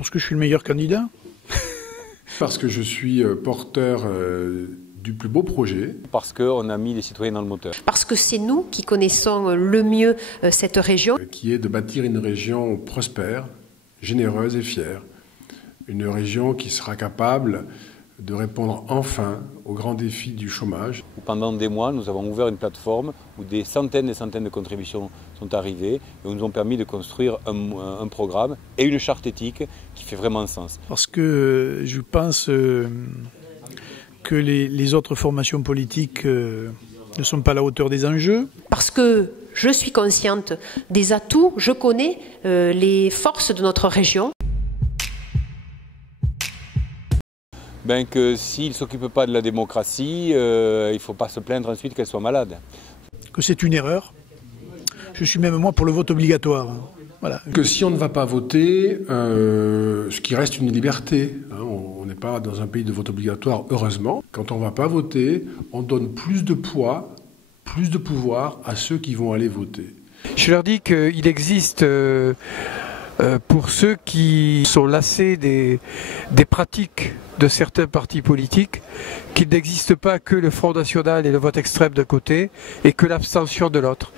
Parce que je suis le meilleur candidat. Parce que je suis porteur du plus beau projet. Parce qu'on a mis les citoyens dans le moteur. Parce que c'est nous qui connaissons le mieux cette région. Qui est de bâtir une région prospère, généreuse et fière. Une région qui sera capable de répondre enfin aux grands défis du chômage. Pendant des mois, nous avons ouvert une plateforme où des centaines et centaines de contributions sont arrivées et nous ont permis de construire un programme et une charte éthique qui fait vraiment sens. Parce que je pense que les autres formations politiques ne sont pas à la hauteur des enjeux. Parce que je suis consciente des atouts, je connais les forces de notre région. Que s'il ne s'occupe pas de la démocratie, il ne faut pas se plaindre ensuite qu'elle soit malade. Que c'est une erreur. Je suis même moi pour le vote obligatoire. Voilà. Que si on ne va pas voter, ce qui reste une liberté, hein, on n'est pas dans un pays de vote obligatoire, heureusement. Quand on ne va pas voter, on donne plus de poids, plus de pouvoir à ceux qui vont aller voter. Je leur dis qu'il existe... pour ceux qui sont lassés des pratiques de certains partis politiques, qu'il n'existe pas que le Front National et le vote extrême d'un côté et que l'abstention de l'autre.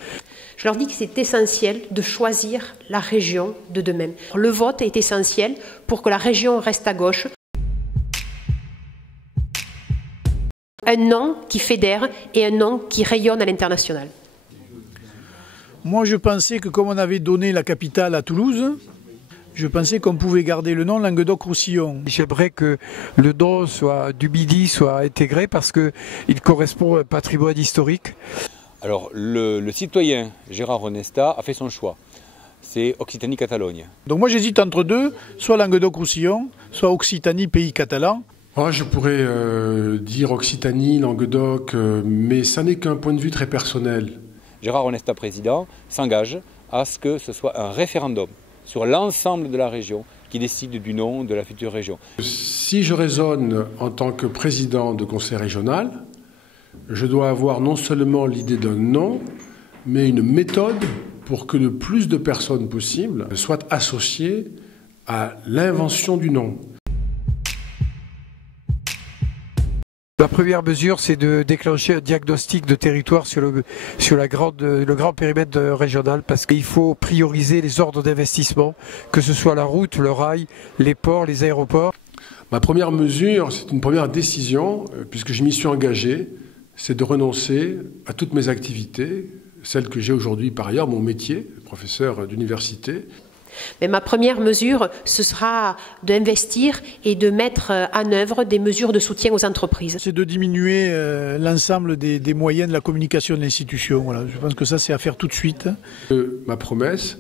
Je leur dis que c'est essentiel de choisir la région de demain. Le vote est essentiel pour que la région reste à gauche. Un nom qui fédère et un nom qui rayonne à l'international. Moi, je pensais que comme on avait donné la capitale à Toulouse, je pensais qu'on pouvait garder le nom Languedoc-Roussillon. J'aimerais que le nom du Midi soit intégré parce qu'il correspond à un patrimoine historique. Alors, le citoyen Gérard Onesta a fait son choix. C'est Occitanie-Catalogne. Donc moi, j'hésite entre deux, soit Languedoc-Roussillon, soit Occitanie-Pays catalan. Moi, je pourrais dire Occitanie, Languedoc, mais ça n'est qu'un point de vue très personnel. Gérard Onesta, président, s'engage à ce que ce soit un référendum sur l'ensemble de la région qui décide du nom de la future région. Si je raisonne en tant que président de conseil régional, je dois avoir non seulement l'idée d'un nom, mais une méthode pour que le plus de personnes possible soient associées à l'invention du nom. La première mesure, c'est de déclencher un diagnostic de territoire sur le grand périmètre régional parce qu'il faut prioriser les ordres d'investissement, que ce soit la route, le rail, les ports, les aéroports. Ma première mesure, c'est une première décision, puisque je m'y suis engagé, c'est de renoncer à toutes mes activités, celles que j'ai aujourd'hui par ailleurs, mon métier, professeur d'université. Mais ma première mesure, ce sera d'investir et de mettre en œuvre des mesures de soutien aux entreprises. C'est de diminuer l'ensemble des moyens de la communication de l'institution. Voilà. Je pense que ça, c'est à faire tout de suite. Ma promesse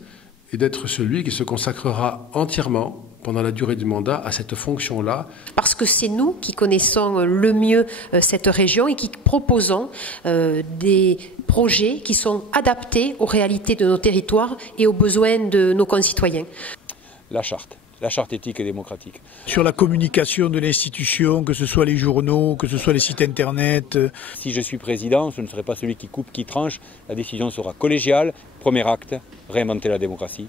est d'être celui qui se consacrera entièrement pendant la durée du mandat à cette fonction-là. Parce que c'est nous qui connaissons le mieux cette région et qui proposons des projets qui sont adaptés aux réalités de nos territoires et aux besoins de nos concitoyens. La charte éthique et démocratique. Sur la communication de l'institution, que ce soit les journaux, que ce soit les sites internet. Si je suis président, je ne serai pas celui qui coupe, qui tranche. La décision sera collégiale. Premier acte, réinventer la démocratie.